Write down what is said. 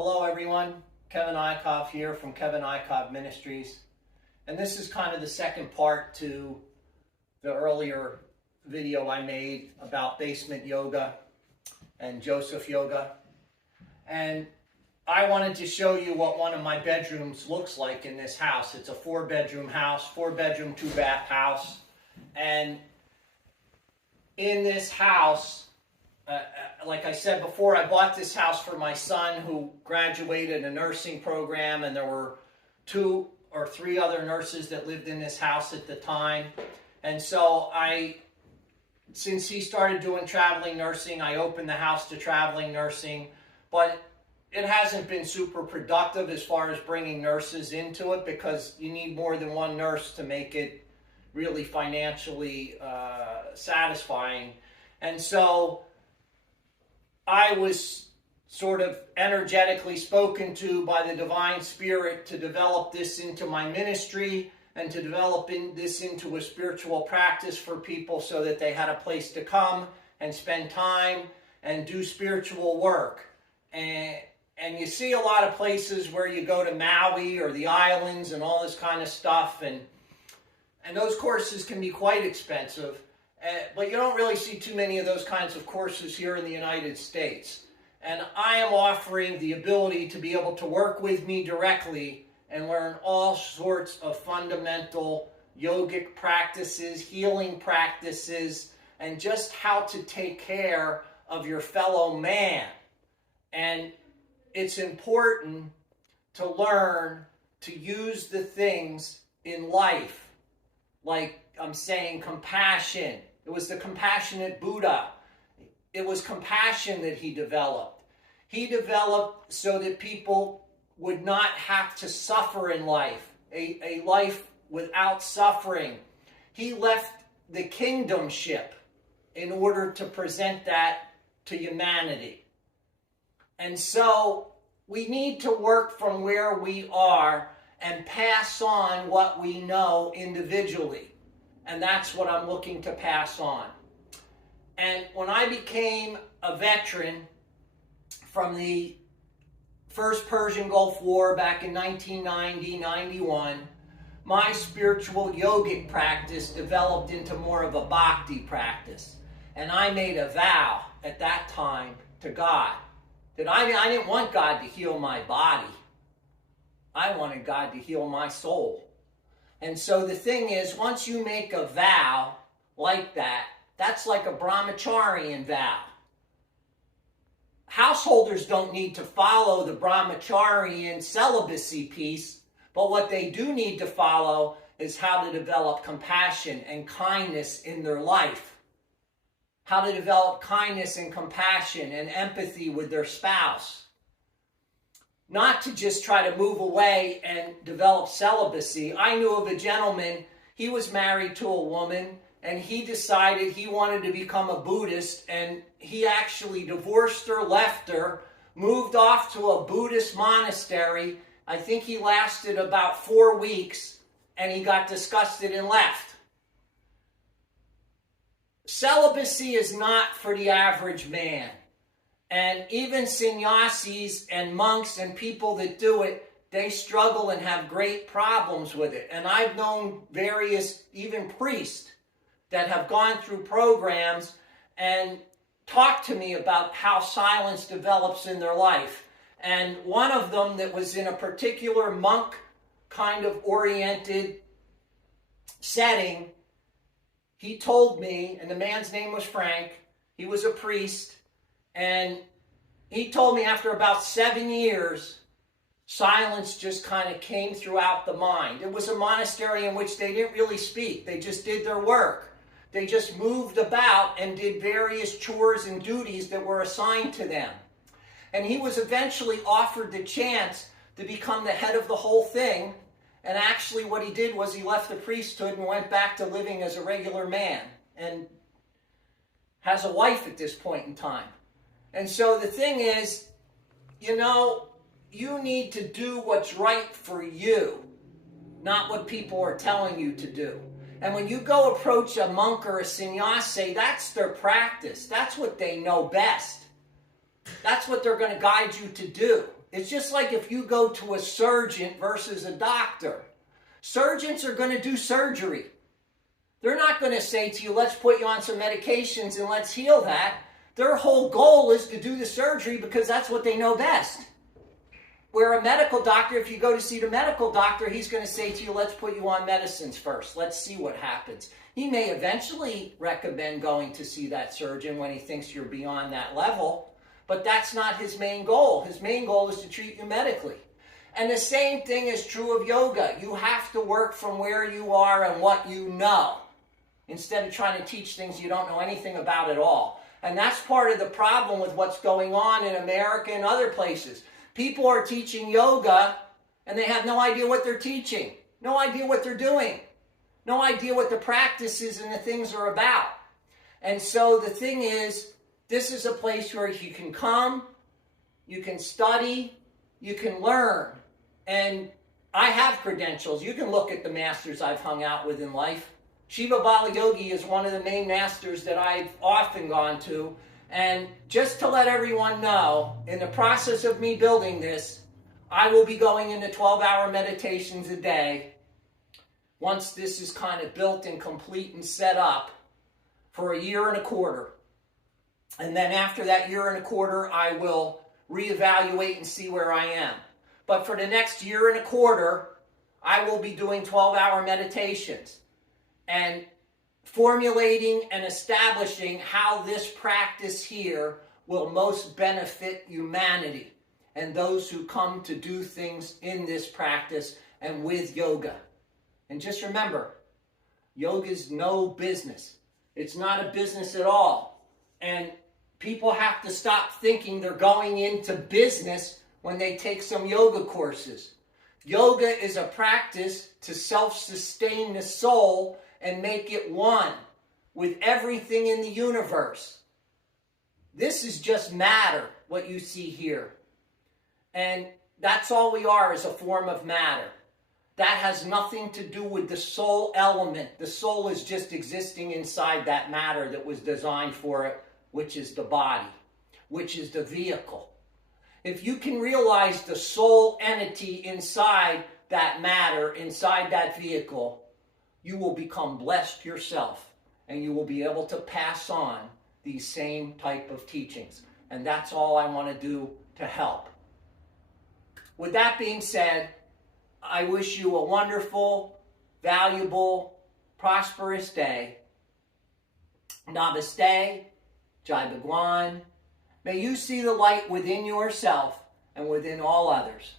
Hello everyone, Kevin Eikov here from Eikov Ministries. And this is kind of the second part to the earlier video I made about basement yoga and Joseph yoga. And I wanted to show you what one of my bedrooms looks like in this house. It's a 4-bedroom house, 4-bedroom, 2-bath house. And in this house, like I said before, I bought this house for my son who graduated a nursing program, and there were 2 or 3 other nurses that lived in this house at the time. And so since he started doing traveling nursing, I opened the house to traveling nursing, but it hasn't been super productive as far as bringing nurses into it because you need more than one nurse to make it really financially satisfying. And so I was sort of energetically spoken to by the Divine Spirit to develop this into my ministry and to develop this into a spiritual practice for people so that they had a place to come and spend time and do spiritual work. And you see a lot of places where you go to Maui or the islands and all this kind of stuff, and those courses can be quite expensive. But you don't really see too many of those kinds of courses here in the United States. And I am offering the ability to be able to work with me directly and learn all sorts of fundamental yogic practices, healing practices, and just how to take care of your fellow man. And it's important to learn to use the things in life, like I'm saying, compassion. It was the compassionate Buddha. It was compassion that he developed. He developed so that people would not have to suffer in life, a life without suffering. He left the kingdomship in order to present that to humanity. And so we need to work from where we are and pass on what we know individually. And that's what I'm looking to pass on. And when I became a veteran from the First Persian Gulf War back in 1990-91, my spiritual yogic practice developed into more of a bhakti practice. And I made a vow at that time to God that I didn't want God to heal my body. I wanted God to heal my soul. And so the thing is, once you make a vow like that, that's like a brahmacharian vow. Householders don't need to follow the brahmacharian celibacy piece, but what they do need to follow is how to develop compassion and kindness in their life. How to develop kindness and compassion and empathy with their spouse. Not to just try to move away and develop celibacy. I knew of a gentleman, he was married to a woman, and he decided he wanted to become a Buddhist, and he actually divorced her, left her, moved off to a Buddhist monastery. I think he lasted about 4 weeks, and he got disgusted and left. Celibacy is not for the average man. And even sannyasis and monks and people that do it, they struggle and have great problems with it. And I've known various, even priests, that have gone through programs and talked to me about how silence develops in their life. And one of them that was in a particular monk kind of oriented setting, he told me, and the man's name was Frank, he was a priest, and he told me after about 7 years, silence just kind of came throughout the mind. It was a monastery in which they didn't really speak. They just did their work. They just moved about and did various chores and duties that were assigned to them. And he was eventually offered the chance to become the head of the whole thing. And actually what he did was he left the priesthood and went back to living as a regular man and has a wife at this point in time. And so the thing is, you need to do what's right for you, not what people are telling you to do. And when you go approach a monk or a sannyasi, that's their practice. That's what they know best. That's what they're going to guide you to do. It's just like if you go to a surgeon versus a doctor. Surgeons are going to do surgery. They're not going to say to you, let's put you on some medications and let's heal that. Their whole goal is to do the surgery because that's what they know best. Where a medical doctor, if you go to see the medical doctor, he's going to say to you, let's put you on medicines first. Let's see what happens. He may eventually recommend going to see that surgeon when he thinks you're beyond that level, but that's not his main goal. His main goal is to treat you medically. And the same thing is true of yoga. You have to work from where you are and what you know, instead of trying to teach things you don't know anything about at all. And that's part of the problem with what's going on in America and other places. People are teaching yoga and they have no idea what they're teaching, no idea what they're doing, no idea what the practices and the things are about. And so the thing is, this is a place where you can come, you can study, you can learn. And I have credentials. You can look at the masters I've hung out with in life. Shiva Bala Yogi is one of the main masters that I've often gone to. And just to let everyone know, in the process of me building this, I will be going into 12-hour meditations a day once this is kind of built and complete and set up for a year and a quarter. And then after that year and a quarter, I will reevaluate and see where I am. But for the next year and a quarter, I will be doing 12-hour meditations and formulating and establishing how this practice here will most benefit humanity and those who come to do things in this practice and with yoga. And just remember, yoga is no business. It's not a business at all. And people have to stop thinking they're going into business when they take some yoga courses. Yoga is a practice to self-sustain the soul and make it one with everything in the universe. This is just matter, what you see here. And that's all we are, is a form of matter. That has nothing to do with the soul element. The soul is just existing inside that matter that was designed for it, which is the body, which is the vehicle. If you can realize the soul entity inside that matter, inside that vehicle, you will become blessed yourself and you will be able to pass on these same type of teachings. And that's all I want to do to help. With that being said, I wish you a wonderful, valuable, prosperous day. Namaste. Jai Bhagwan. May you see the light within yourself and within all others.